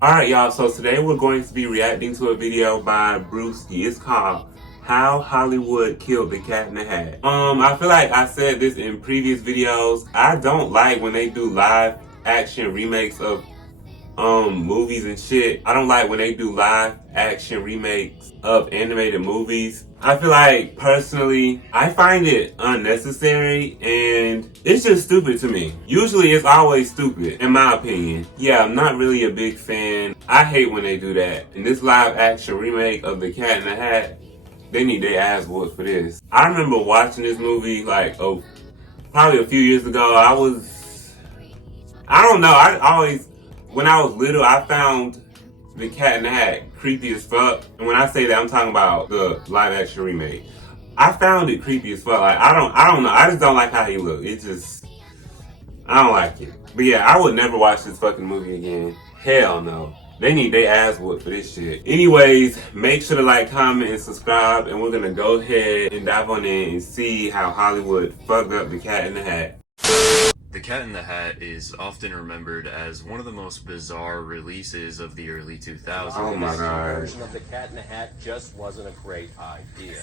Alright y'all, so today we're going to be reacting to a video by Brewski. It's called How Hollywood Killed the Cat in the Hat. I feel like I said this in previous videos. I don't like when they do live action remakes of movies and shit. I don't like when they do live action remakes of animated movies. I feel like, personally, I find it unnecessary and it's just stupid to me. Usually it's always stupid, in my opinion. Yeah, I'm not really a big fan. I hate when they do that. And this live action remake of The Cat in the Hat, they need their ass whooped for this. I remember watching this movie probably a few years ago. I don't know, when I was little, I found The Cat in the Hat creepy as fuck. And when I say that, I'm talking about the live action remake. I found it creepy as fuck. Like, I don't know. I just don't like how he looked. I don't like it. But yeah, I would never watch this fucking movie again. Hell no. They need their ass whooped for this shit. Anyways, make sure to like, comment, and subscribe. And we're gonna go ahead and dive on in and see how Hollywood fucked up The Cat in the Hat. The Cat in the Hat is often remembered as one of the most bizarre releases of the early 2000s. Oh my god. The version of The Cat in the Hat just wasn't a great idea.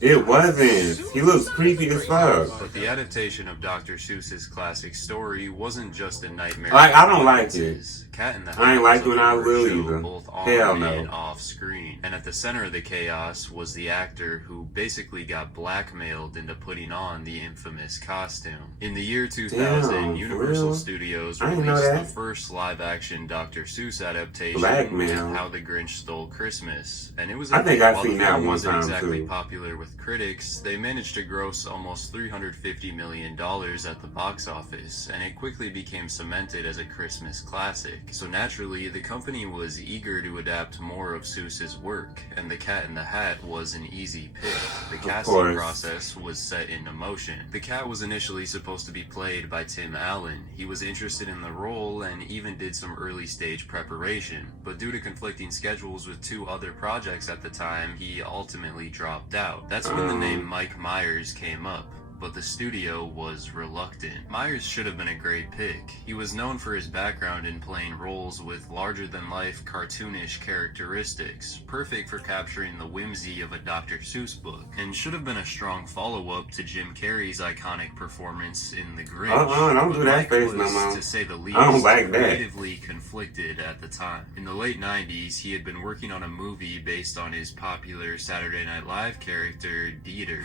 It wasn't. He looks creepy as fuck. But the adaptation of Dr. Seuss's classic story wasn't just a nightmare. Like, I don't like it. Cat in the Hat I ain't like it when I was little show either. both on Hell no. and off screen. And at the center of the chaos was the actor who basically got blackmailed into putting on the infamous costume. In the year 2000, Damn, Universal Studios I didn't know released the that. first live-action Dr. Seuss adaptation, Blackmail. How the Grinch Stole Christmas. And it was I think I've while seen the that film one wasn't time, exactly too. popular with critics, they managed to gross almost $350 million at the box office, and it quickly became cemented as a Christmas classic. So naturally, the company was eager to adapt more of Seuss's work, and The Cat in the Hat was an easy pick. The casting process was set into motion. The cat was initially supposed to be played by Tim Allen. He was interested in the role and even did some early stage preparation, but due to conflicting schedules with two other projects at the time, he ultimately dropped out. That's when the name Mike Myers came up, but the studio was reluctant. Myers should have been a great pick. He was known for his background in playing roles with larger-than-life cartoonish characteristics, perfect for capturing the whimsy of a Dr. Seuss book, and should have been a strong follow-up to Jim Carrey's iconic performance in The Grinch. Don't do that face no more. To say the least, I don't like that. creatively conflicted at the time. In the late 90s, he had been working on a movie based on his popular Saturday Night Live character, Dieter.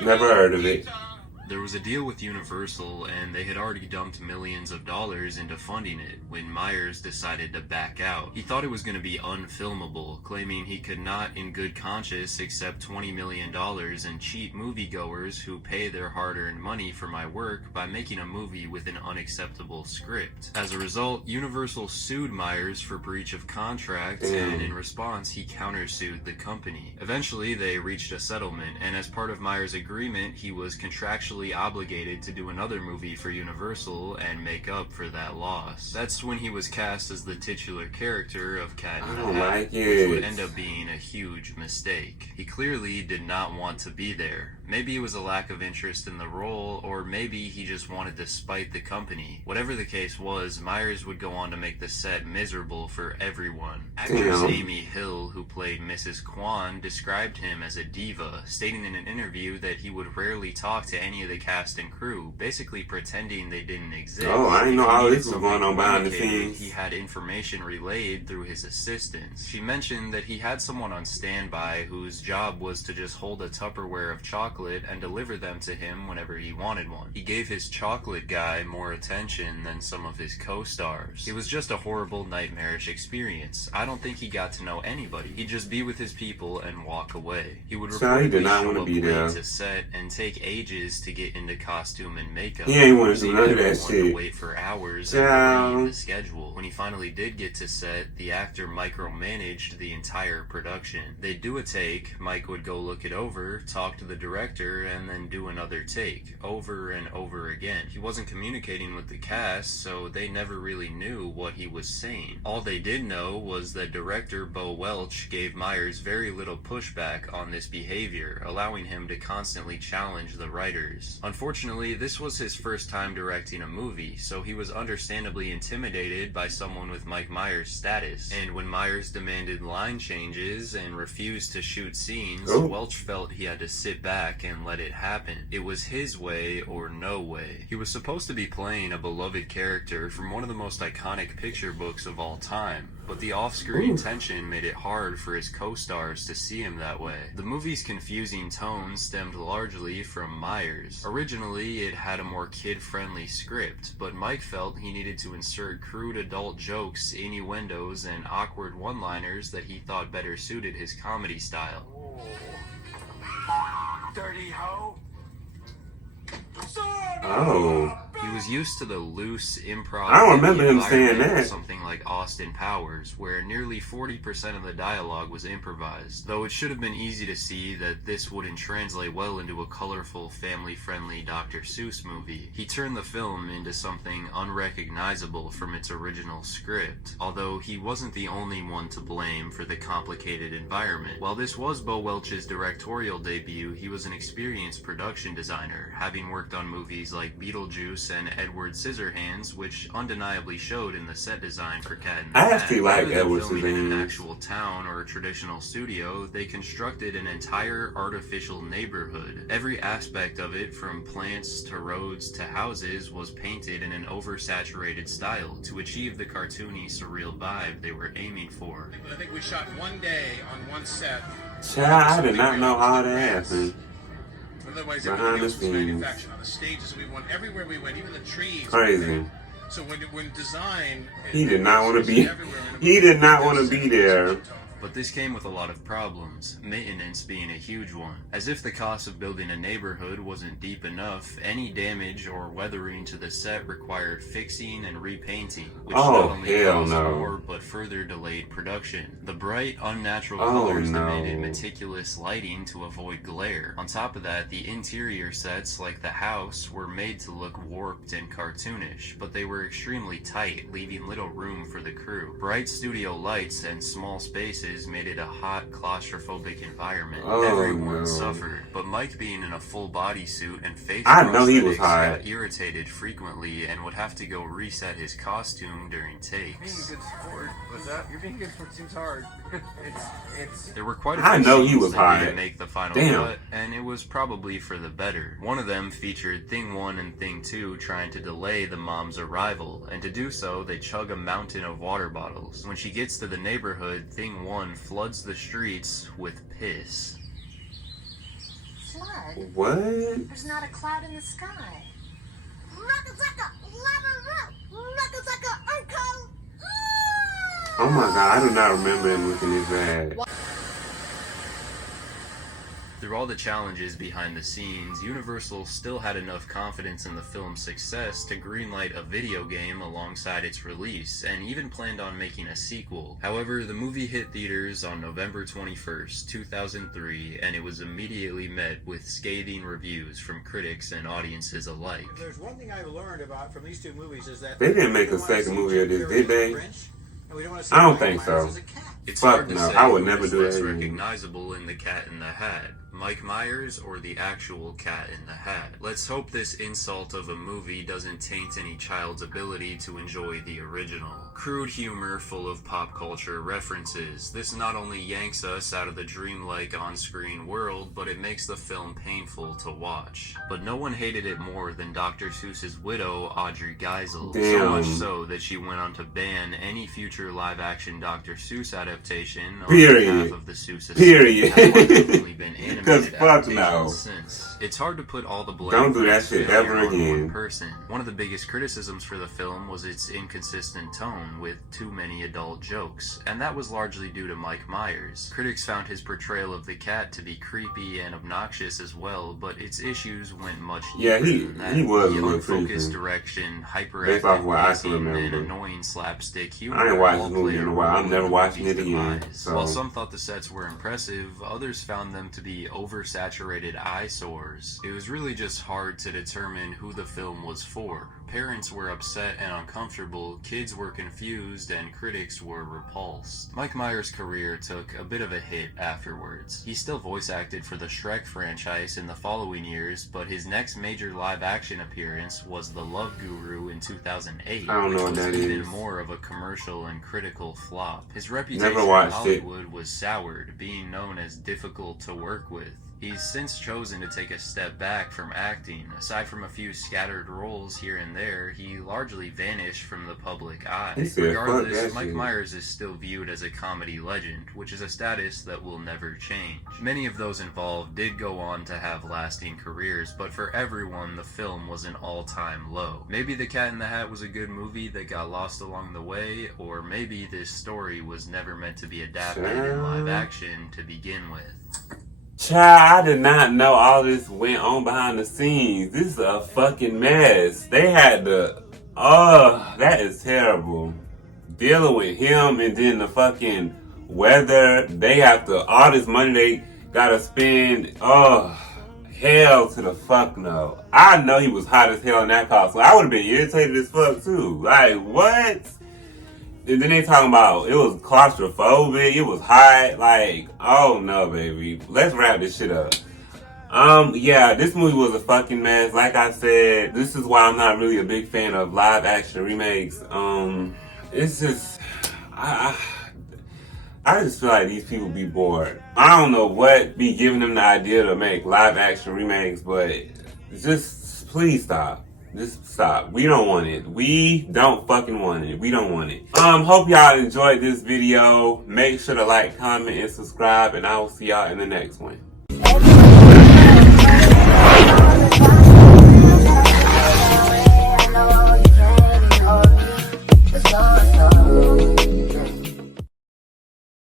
Never heard of it. There was a deal with Universal, and they had already dumped millions of dollars into funding it when Myers decided to back out. He thought it was going to be unfilmable, claiming he could not in good conscience accept $20 million and cheat moviegoers who pay their hard-earned money for my work by making a movie with an unacceptable script. As a result, Universal sued Myers for breach of contract, and in response, he countersued the company. Eventually, they reached a settlement, and as part of Myers' agreement, he was contractually obligated to do another movie for Universal and make up for that loss. That's when he was cast as the titular character of Cat in the Hat, which would end up being a huge mistake. He clearly did not want to be there. Maybe it was a lack of interest in the role, or maybe he just wanted to spite the company. Whatever the case was, Myers would go on to make the set miserable for everyone. Actress Amy Hill, who played Mrs. Kwan, described him as a diva, stating in an interview that he would rarely talk to any of the cast and crew, basically pretending they didn't exist. Oh, I didn't know all this was going on behind the scenes. He had information relayed through his assistants. She mentioned that he had someone on standby whose job was to just hold a Tupperware of chocolate and deliver them to him whenever he wanted one. He gave his chocolate guy more attention than some of his co-stars. It was just a horrible, nightmarish experience. I don't think he got to know anybody. He'd just be with his people and walk away. He would reportedly show up late to set and take ages to get into costume and makeup. He ain't want to do none of that shit. To wait for hours and read the schedule. When he finally did get to set, the actor micromanaged the entire production. They'd do a take, Mike would go look it over, talk to the director, and then do another take, over and over again. He wasn't communicating with the cast, so they never really knew what he was saying. All they did know was that director Bo Welch gave Myers very little pushback on this behavior, allowing him to constantly challenge the writers. Myers. Unfortunately, this was his first time directing a movie, so he was understandably intimidated by someone with Mike Myers' status. And when Myers demanded line changes and refused to shoot scenes, Welch felt he had to sit back and let it happen. It was his way or no way. He was supposed to be playing a beloved character from one of the most iconic picture books of all time, but the off-screen tension made it hard for his co-stars to see him that way. The movie's confusing tone stemmed largely from Myers. Originally, it had a more kid-friendly script, but Mike felt he needed to insert crude adult jokes, innuendos, and awkward one-liners that he thought better suited his comedy style. Dirty hoe. Oh. He was used to the loose improv. I don't remember him saying that. Something like Austin Powers, where nearly 40% of the dialogue was improvised. Though it should have been easy to see that this wouldn't translate well into a colorful, family-friendly Dr. Seuss movie. He turned the film into something unrecognizable from its original script, although he wasn't the only one to blame for the complicated environment. While this was Bo Welch's directorial debut, he was an experienced production designer, having worked on movies like Beetlejuice and Edward Scissorhands, which undeniably showed in the set design for Cat in the Hat. I actually like Edward Filming in an Scissorhands. actual town or a traditional studio, they constructed an entire artificial neighborhood. Every aspect of it, from plants to roads to houses, was painted in an oversaturated style to achieve the cartoony, surreal vibe they were aiming for. I think we shot one day on one set. Child, I did not know how that happened. Otherwise, Behind everything the else was scenes. manufactured on the stages we went. Everywhere we went, even the trees. Crazy. So when design, He did not want to be. He did not want to be there. But this came with a lot of problems, maintenance being a huge one. As if the cost of building a neighborhood wasn't deep enough, any damage or weathering to the set required fixing and repainting, which not only cost more but further delayed production. The bright, unnatural colors demanded meticulous lighting to avoid glare. On top of that, the interior sets, like the house, were made to look warped and cartoonish, but they were extremely tight, leaving little room for the crew. Bright studio lights and small spaces made it a hot, claustrophobic environment. Everyone suffered, but Mike, being in a full bodysuit and face prosthetics, got irritated frequently and would have to go reset his costume during takes. Being a good sport. What's that? You're being a good sport seems hard. There were quite a few scenes that didn't make the final cut, and it was probably for the better. One of them featured Thing 1 and Thing 2 trying to delay the mom's arrival, and to do so, they chug a mountain of water bottles. When she gets to the neighborhood, Thing 1 floods the streets with piss. Flood? What? There's not a cloud in the sky. Oh my god, I do not remember him looking this bad. Through all the challenges behind the scenes, Universal still had enough confidence in the film's success to greenlight a video game alongside its release, and even planned on making a sequel. However, the movie hit theaters on November 21st, 2003, and it was immediately met with scathing reviews from critics and audiences alike. There's one thing I've learned about from these two movies is that they didn't make a second movie of this, did they? I don't think so. It's Fuck hard to no, say I would who never is do less that. recognizable in The Cat in the Hat, Mike Myers or the actual Cat in the Hat. Let's hope this insult of a movie doesn't taint any child's ability to enjoy the original. Crude humor full of pop culture references. This not only yanks us out of the dreamlike on-screen world, but it makes the film painful to watch. But no one hated it more than Dr. Seuss's widow, Audrey Geisel. So much so that she went on to ban any future live-action Dr. Seuss adaptation on behalf of the Seuss estate. Only been animated adaptations since. It's hard to put all the blame Don't do that shit ever on again. one person. One of the biggest criticisms for the film was its inconsistent tone, with too many adult jokes, and that was largely due to Mike Myers. Critics found his portrayal of the cat to be creepy and obnoxious as well, but its issues went much deeper than that. he was a The little unfocused creepy. direction, Based off hyperactive what I can pacing, and remember. annoying slapstick humor. I ain't watched all this movie played in a a while. role I'm never in the watching movie's it again, demise. so. While some thought the sets were impressive, others found them to be oversaturated eyesores. It was really just hard to determine who the film was for. parents were upset and uncomfortable, kids were confused, and critics were repulsed. Mike Myers' career took a bit of a hit afterwards. He still voice acted for the Shrek franchise in the following years, but his next major live-action appearance was The Love Guru in 2008, I don't know what which was that even is. more of a commercial and critical flop. His reputation Never in watched Hollywood was soured, being known as difficult to work with. He's since chosen to take a step back from acting. Aside from a few scattered roles here and there, he largely vanished from the public eye. He said, "Fuck Regardless, that Mike shit." Myers is still viewed as a comedy legend, which is a status that will never change. Many of those involved did go on to have lasting careers, but for everyone, the film was an all-time low. Maybe The Cat in the Hat was a good movie that got lost along the way, or maybe this story was never meant to be adapted in live action to begin with. Child, I did not know all this went on behind the scenes. This is a fucking mess. They had to, that is terrible. Dealing with him and then the fucking weather. They have to, all this money they gotta spend. Hell to the fuck no. I know he was hot as hell in that costume. I would have been irritated as fuck too. Like, what? And then they talking about it was claustrophobic, it was hot, like, oh no, baby. Let's wrap this shit up. Yeah, this movie was a fucking mess. Like I said, this is why I'm not really a big fan of live action remakes. It's just, I just feel like these people be bored. I don't know what be giving them the idea to make live action remakes, but just please stop. Just stop. We don't want it. We don't fucking want it. We don't want it. Hope y'all enjoyed this video. Make sure to like, comment, and subscribe, and I will see y'all in the next one.